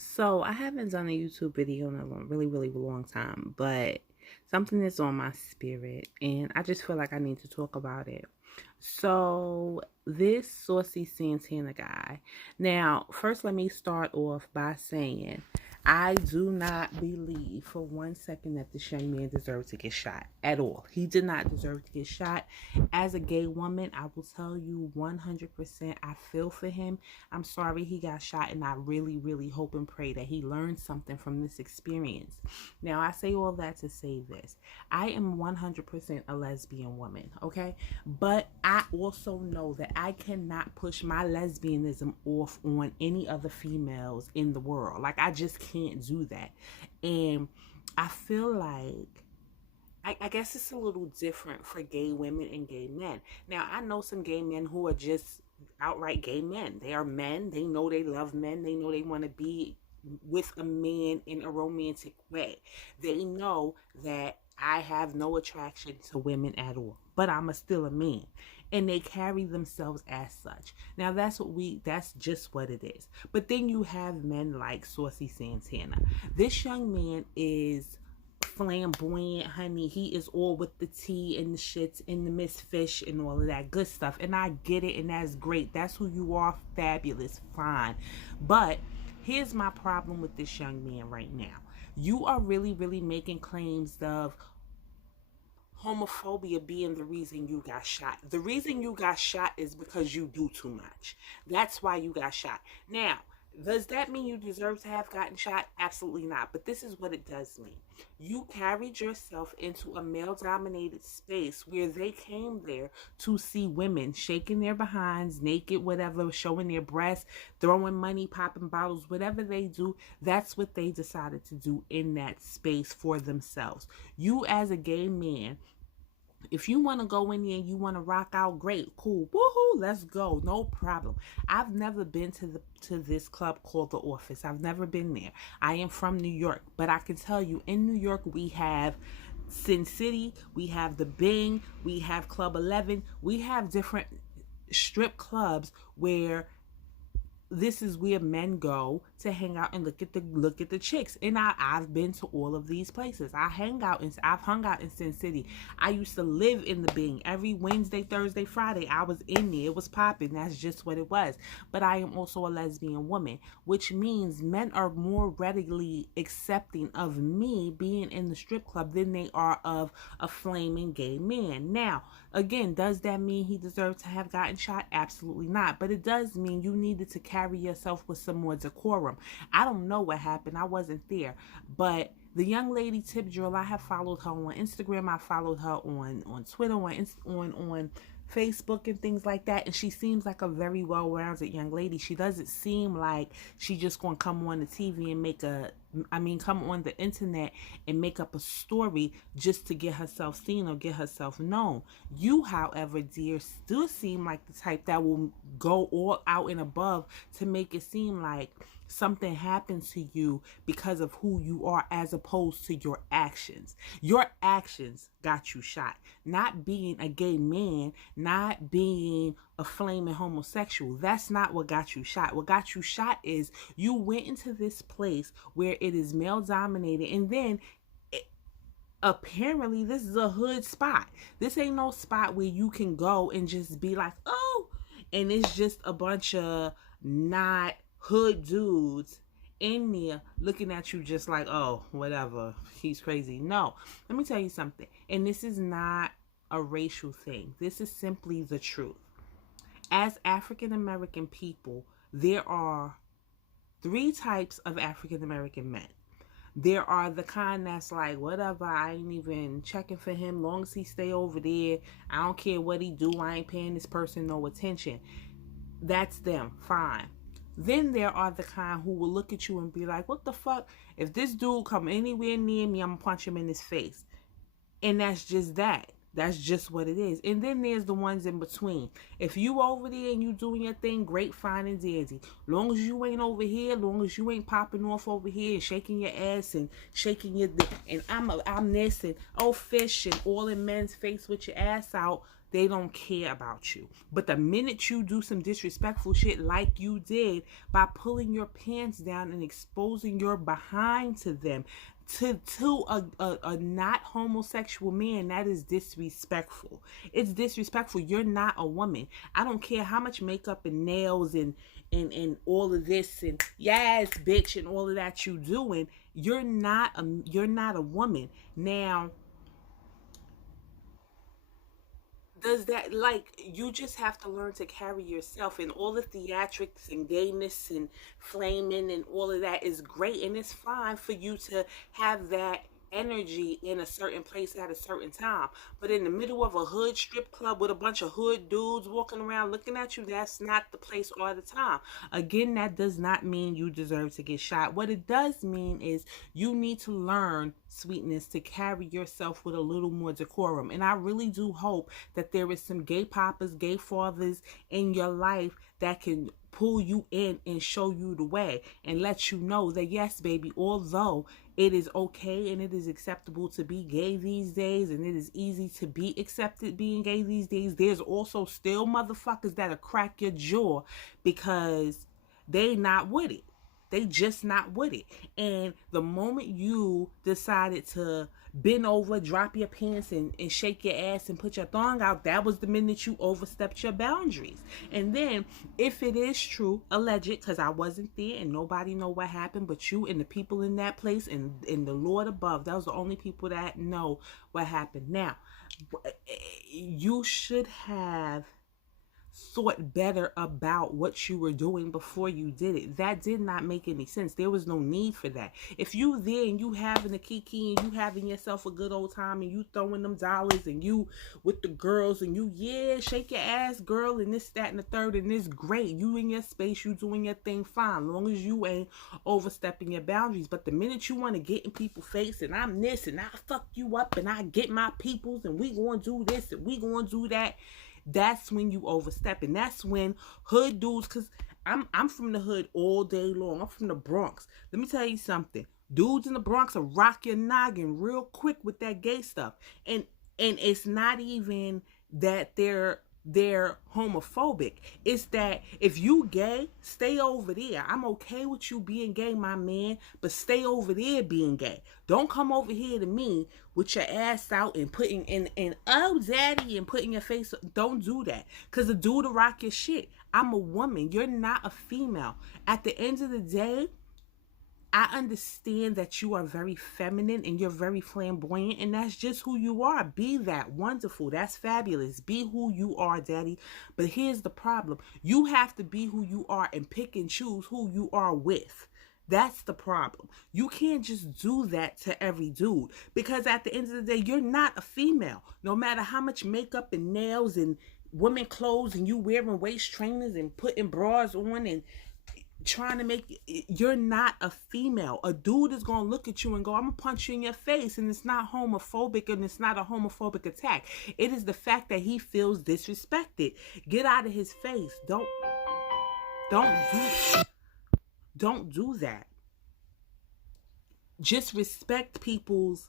So I haven't done a YouTube video in a really long time, but something is on my spirit and I just feel like I need to talk about it. So this Saucy Santana guy. Now, first let me start off by saying I do not believe for 1 second that this young man deserved to get shot at all. He did not deserve to get shot. As a gay woman, I will tell you 100% I feel for him. I'm sorry he got shot, and I really hope and pray that he learned something from this experience. Now, I say all that to say this. I am 100% a lesbian woman, okay? But I also know that I cannot push my lesbianism off on any other females in the world. Like, I just can't do that. And I feel like I guess it's a little different for gay women and gay men. Now, I know some gay men who are just outright gay men. They are men. They know they love men. They know they want to be with a man in a romantic way. They know that I have no attraction to women at all, but I'm still a man. And they carry themselves as such. Now that's just what it is. But then you have men like Saucy Santana. This young man is flamboyant, honey. He is all with the tea and the shits and the Miss Fish and all of that good stuff. And I get it, and that's great. That's who you are. Fabulous. Fine. But here's my problem with this young man right now. You are really making claims of homophobia being the reason you got shot. The reason you got shot is because you do too much. That's why you got shot. Now, does that mean you deserve to have gotten shot? Absolutely not. But this is what it does mean. You carried yourself into a male dominated space where they came there to see women shaking their behinds, naked, whatever, showing their breasts, throwing money, popping bottles, whatever they do. That's what they decided to do in that space for themselves. You, as a gay man, if you want to go in there and you want to rock out, great, cool, woohoo, let's go, no problem. I've never been to this club called The Office. I've never been there. I am from New York, but I can tell you, in New York we have Sin City, we have the Bing, we have Club 11, we have different strip clubs where this is where men go to hang out and look at the chicks. And I've been to all of these places. I've hung out in Sin City. I used to live in the Bing. Every Wednesday, Thursday, Friday, I was in there. It was popping. That's just what it was. But I am also a lesbian woman, which means men are more readily accepting of me being in the strip club than they are of a flaming gay man. Now, again, does that mean he deserved to have gotten shot? Absolutely not. But it does mean you needed to carry yourself with some more decorum. I don't know what happened. I wasn't there. But the young lady Tip Drill, I have followed her on Instagram. I followed her on Twitter, on Facebook and things like that. And she seems like a very well-rounded young lady. She doesn't seem like she just gonna come on the TV and come on the internet and make up a story just to get herself seen or get herself known. You, however, dear, still seem like the type that will go all out and above to make it seem like something happened to you because of who you are as opposed to your actions. Your actions got you shot. Not being a gay man, not being a flaming homosexual. That's not what got you shot. What got you shot is you went into this place where it is male dominated, and then apparently this is a hood spot. This ain't no spot where you can go and just be like, oh, and it's just a bunch of not hood dudes in there looking at you just like, oh, whatever, he's crazy. No, let me tell you something. And this is not a racial thing. This is simply the truth. As African American people, there are three types of African American men. There are the kind that's like, whatever, I ain't even checking for him, long as he stay over there. I don't care what he do, I ain't paying this person no attention. That's them, fine. Then there are the kind who will look at you and be like, what the fuck? If this dude come anywhere near me, I'm gonna punch him in his face. And that's just that. That's just what it is. And then there's the ones in between. If you over there and you doing your thing, great, fine, and dandy. Long as you ain't over here, long as you ain't popping off over here and shaking your ass and shaking your dick, and I'm this and oh fish and all in men's face with your ass out, They don't care about you. But the minute you do some disrespectful shit like you did by pulling your pants down and exposing your behind to them, to a not homosexual man, that is disrespectful. It's disrespectful. You're not a woman. I don't care how much makeup and nails and all of this and yes bitch and all of that you doing. You're not a woman. Now, does that, like, you just have to learn to carry yourself, and all the theatrics and gayness and flaming and all of that is great, and it's fine for you to have that energy in a certain place at a certain time. But in the middle of a hood strip club with a bunch of hood dudes walking around looking at you, that's not the place all the time. Again, that does not mean you deserve to get shot. What it does mean is you need to learn, sweetness, to carry yourself with a little more decorum. And I really do hope that there is some gay papas, gay fathers in your life that can pull you in and show you the way and let you know that yes, baby, although it is okay and it is acceptable to be gay these days, and it is easy to be accepted being gay these days, there's also still motherfuckers that'll crack your jaw because they not with it. They just not with it. And the moment you decided to bend over, drop your pants, and shake your ass and put your thong out, that was the minute you overstepped your boundaries. And then, if it is true, alleged, because I wasn't there and nobody know what happened but you and the people in that place and the Lord above, that was the only people that know what happened. Now, you should have thought better about what you were doing before you did it. That did not make any sense. There was no need for that. If you there and you having a kiki and you having yourself a good old time and you throwing them dollars and you with the girls and you, yeah, shake your ass, girl, and this, that, and the third, and it's great. You in your space, you doing your thing fine, long as you ain't overstepping your boundaries. But the minute you want to get in people's face and I'm this and I fuck you up and I get my peoples and we gonna do this and we gonna do that, that's when you overstep. And that's when hood dudes, because I'm from the hood all day long. I'm from the Bronx. Let me tell you something. Dudes in the Bronx will rock your noggin real quick with that gay stuff. And it's not even that they're homophobic. It's that if you gay, stay over there. I'm okay with you being gay, my man, but stay over there being gay. Don't come over here to me with your ass out and putting in oh daddy and putting your face. Don't do that, because the dude will rock your shit. I'm a woman. You're not a female. At the end of the day, I understand that you are very feminine and you're very flamboyant, and that's just who you are. Be that. Wonderful. That's fabulous. Be who you are, daddy. But here's the problem. You have to be who you are and pick and choose who you are with. That's the problem. You can't just do that to every dude, because at the end of the day, you're not a female. No matter how much makeup and nails and women clothes and you wearing waist trainers and putting bras on and trying to make, you're not a female. A dude is gonna look at you and go, I'm gonna punch you in your face. And it's not homophobic, and it's not a homophobic attack. It is the fact that he feels disrespected. Get out of his face. Don't do that. Just respect people's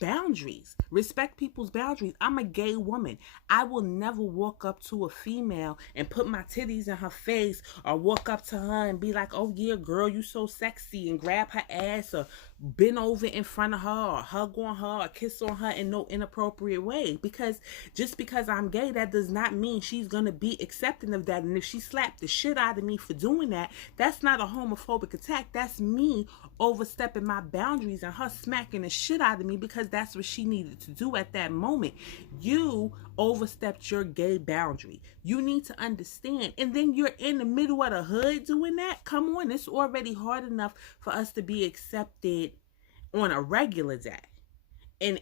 boundaries. Respect people's boundaries. I'm a gay woman. I will never walk up to a female and put my titties in her face, or walk up to her and be like, oh yeah, girl, you so sexy, and grab her ass or bend over in front of her or hug on her or kiss on her in no inappropriate way. Because just because I'm gay, that does not mean she's gonna be accepting of that. And if she slapped the shit out of me for doing that, that's not a homophobic attack. That's me overstepping my boundaries and her smacking the shit out of me because that's what she needed to do at that moment. You overstepped your gay boundary. You need to understand. And then you're in the middle of the hood doing that. Come on, it's already hard enough for us to be accepted on a regular day, in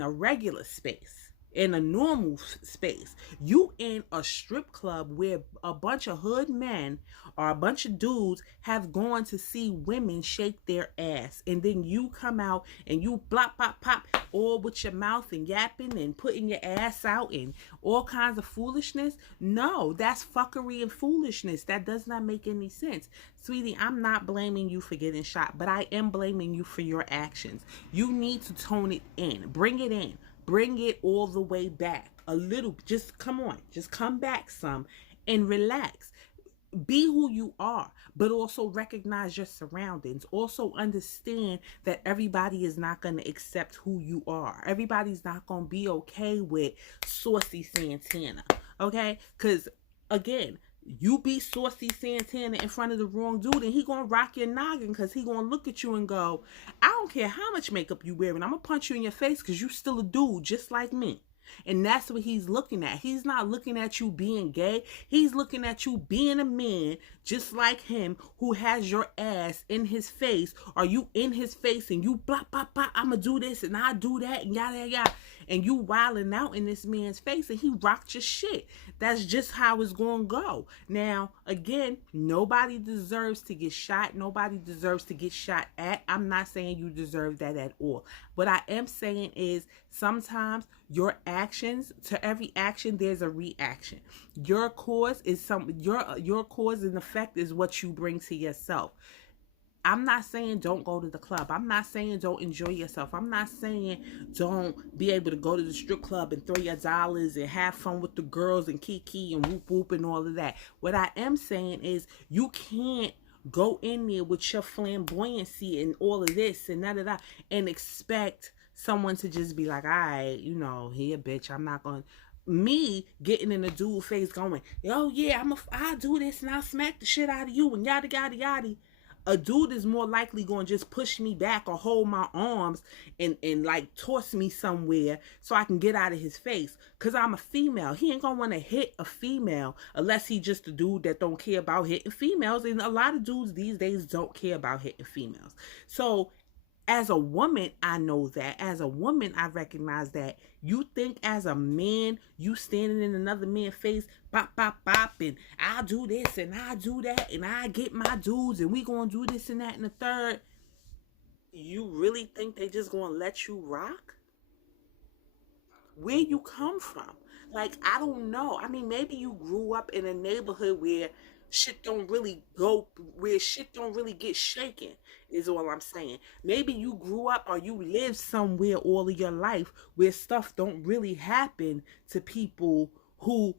a regular space, in a normal space. You in a strip club where a bunch of hood men or a bunch of dudes have gone to see women shake their ass, and then you come out and you blop pop pop all with your mouth and yapping and putting your ass out and all kinds of foolishness. No, that's fuckery and foolishness. That does not make any sense. Sweetie, I'm not blaming you for getting shot, but I am blaming you for your actions. You need to tone it in. Bring it in. bring it all the way back a little. Just come on, just come back some and relax. Be who you are, but also recognize your surroundings. Also understand that everybody is not going to accept who you are. Everybody's not going to be okay with Saucy Santana. Okay? Because, again, you be Saucy Santana in front of the wrong dude, and he gonna rock your noggin, because he gonna look at you and go, I don't care how much makeup you wearing, I'm gonna punch you in your face because you still a dude just like me. And that's what he's looking at. He's not looking at you being gay. He's looking at you being a man just like him, who has your ass in his face. Are you in his face and you blah, blah, blah, I'm going to do this and I do that and yada, yada, yada. And you wilding out in this man's face and he rocked your shit. That's just how it's going to go. Now, again, nobody deserves to get shot. Nobody deserves to get shot at. I'm not saying you deserve that at all. What I am saying is sometimes your actions, to every action, there's a reaction. Your cause is your cause and effect is what you bring to yourself. I'm not saying don't go to the club. I'm not saying don't enjoy yourself. I'm not saying don't be able to go to the strip club and throw your dollars and have fun with the girls and kiki and whoop whoop and all of that. What I am saying is you can't go in there with your flamboyancy and all of this and da and expect someone to just be like, all right, you know, here, bitch, I'm not going to. Me getting in a dude face going, oh yeah, I'll do this and I'll smack the shit out of you and yada, yada, yada. A dude is more likely going to just push me back or hold my arms and like toss me somewhere so I can get out of his face. Because I'm a female. He ain't going to want to hit a female unless he just a dude that don't care about hitting females. And a lot of dudes these days don't care about hitting females. So as a woman, I know that. As a woman, I recognize that. You think as a man, you standing in another man's face, bop, bop, bop, and I'll do this and I'll do that and I get my dudes and we gonna do this and that and the third. You really think they just gonna let you rock? Where you come from? Like, I don't know. I mean, maybe you grew up in a neighborhood where shit don't really get shaken, is all I'm saying. Maybe you grew up or you lived somewhere all of your life where stuff don't really happen to people who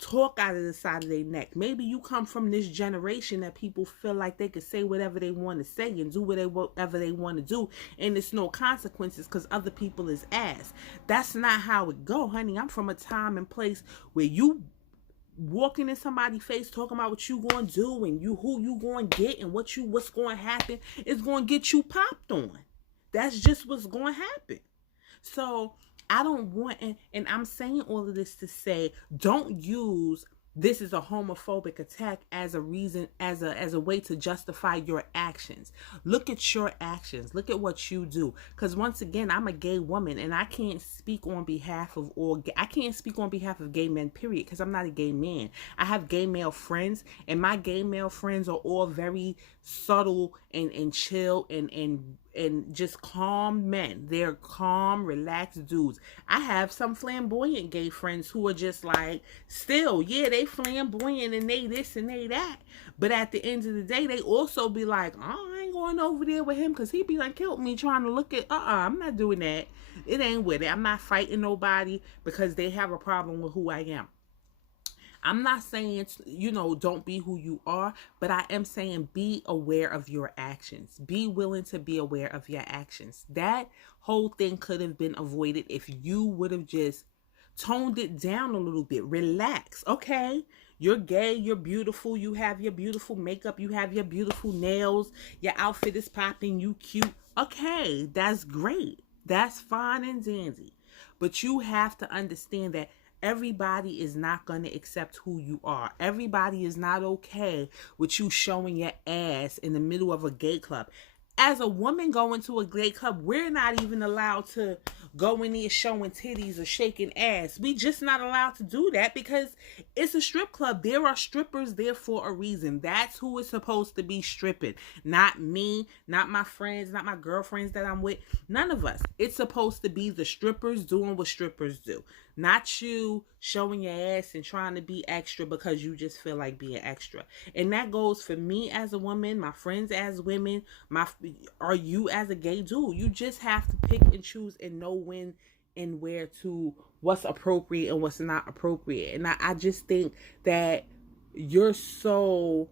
talk out of the side of their neck. Maybe you come from this generation that people feel like they can say whatever they want to say and do whatever they want to do, and it's no consequences because other people is ass. That's not how it go, honey. I'm from a time and place where you walking in somebody's face talking about what you gonna do and who you gonna get and what's gonna happen is gonna get you popped on. That's just what's gonna happen. So I don't want, and I'm saying all of this to say, don't use this is a homophobic attack as a reason, as a way to justify your actions. Look at your actions. Look at what you do. Because once again, I'm a gay woman and I can't speak on behalf of gay men, period, because I'm not a gay man. I have gay male friends, and my gay male friends are all very subtle and chill and just calm men. They're calm, relaxed dudes. I have some flamboyant gay friends who are just like, still, yeah, they flamboyant and they this and they that. But at the end of the day, they also be like, oh, I ain't going over there with him because he be like killed me trying to look at, I'm not doing that. It ain't with it. I'm not fighting nobody because they have a problem with who I am. I'm not saying, don't be who you are, but I am saying be aware of your actions. Be willing to be aware of your actions. That whole thing could have been avoided if you would have just toned it down a little bit. Relax, okay? You're gay, you're beautiful, you have your beautiful makeup, you have your beautiful nails, your outfit is popping, you cute. Okay, that's great. That's fine and dandy. But you have to understand that everybody is not going to accept who you are. Everybody is not okay with you showing your ass in the middle of a gay club. As a woman going to a gay club, we're not even allowed to go in there showing titties or shaking ass. We just not allowed to do that because it's a strip club. There are strippers there for a reason. That's who is supposed to be stripping. Not me, not my friends, not my girlfriends that I'm with. None of us. It's supposed to be the strippers doing what strippers do. Not you showing your ass and trying to be extra because you just feel like being extra. And that goes for me as a woman, my friends as women, or you as a gay dude. You just have to pick and choose and know when and where to what's appropriate and what's not appropriate. And I just think that you're so,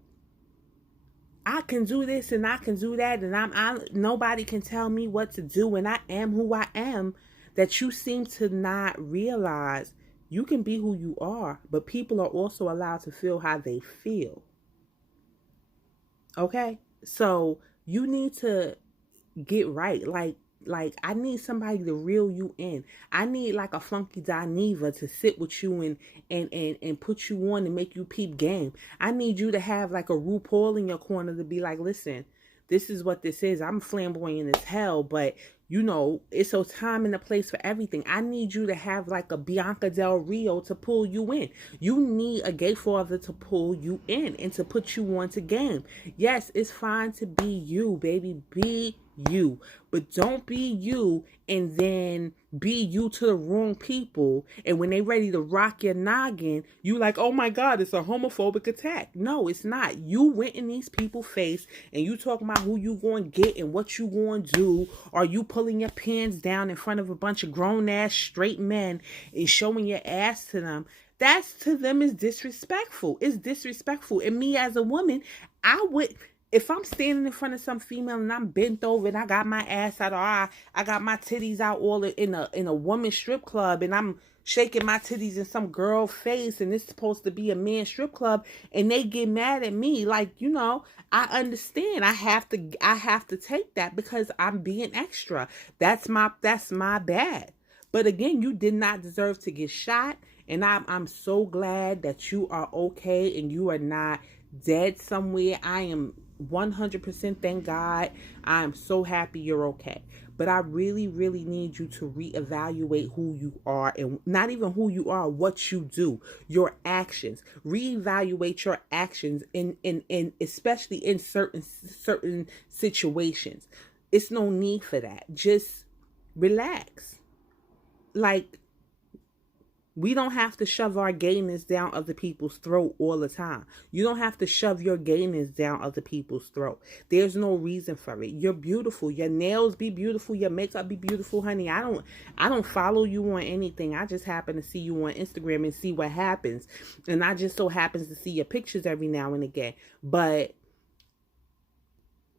I can do this and I can do that, and I nobody can tell me what to do, and I am who I am, that you seem to not realize you can be who you are, but people are also allowed to feel how they feel. Okay? So you need to get right. Like I need somebody to reel you in. I need like a Funky Dineva to sit with you and put you on and make you peep game. I need you to have like a RuPaul in your corner to be like, listen, this is what this is. I'm flamboyant as hell, but you know, it's a time and a place for everything. I need you to have like a Bianca Del Rio to pull you in. You need a gay father to pull you in and to put you on to game. Yes, it's fine to be you, baby. Be you. But don't be you and then be you to the wrong people. And when they ready to rock your noggin, you like, oh my God, it's a homophobic attack. No, it's not. You went in these people's face and you talking about who you going to get and what you going to do. Or you pulling your pants down in front of a bunch of grown ass straight men and showing your ass to them. That's to them is disrespectful. It's disrespectful. And me as a woman, I would, if I'm standing in front of some female and I'm bent over and I got my ass out, or I got my titties out all in a woman's strip club, and I'm shaking my titties in some girl face, and it's supposed to be a man's strip club, and they get mad at me, like, you know, I understand. I have to take that because I'm being extra. That's my bad. But again, you did not deserve to get shot, and I'm so glad that you are okay and you are not dead somewhere. I am 100%, thank God. I am so happy you're okay. But I really, really need you to reevaluate who you are, and not even who you are, what you do, your actions. Reevaluate your actions in especially in certain situations. It's no need for that. Just relax. Like, we don't have to shove our gayness down other people's throat all the time. You don't have to shove your gayness down other people's throat. There's no reason for it. You're beautiful. Your nails be beautiful. Your makeup be beautiful, honey. I don't follow you on anything. I just happen to see you on Instagram and see what happens. And I just so happens to see your pictures every now and again. But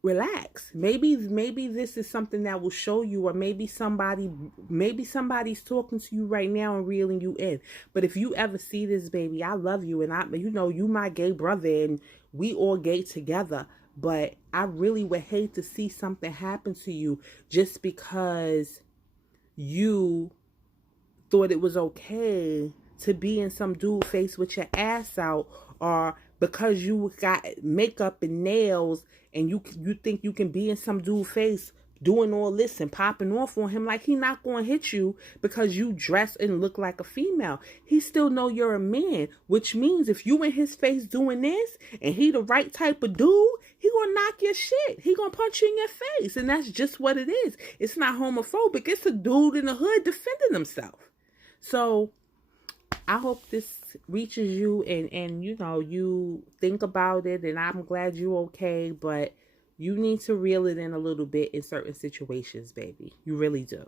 relax. Maybe this is something that will show you, or maybe somebody's talking to you right now and reeling you in. But if you ever see this, baby, I love you, and you my gay brother, and we all gay together. But I really would hate to see something happen to you just because you thought it was okay to be in some dude face with your ass out, or because you got makeup and nails and you think you can be in some dude face doing all this and popping off on him. Like, he not going to hit you because you dress and look like a female. He still know you're a man, which means if you in his face doing this and he the right type of dude, he gonna knock your shit. He gonna punch you in your face. And that's just what it is. It's not homophobic. It's a dude in the hood defending himself. So I hope this reaches you, and you know, you think about it, and I'm glad you're okay, but you need to reel it in a little bit in certain situations, baby. You really do.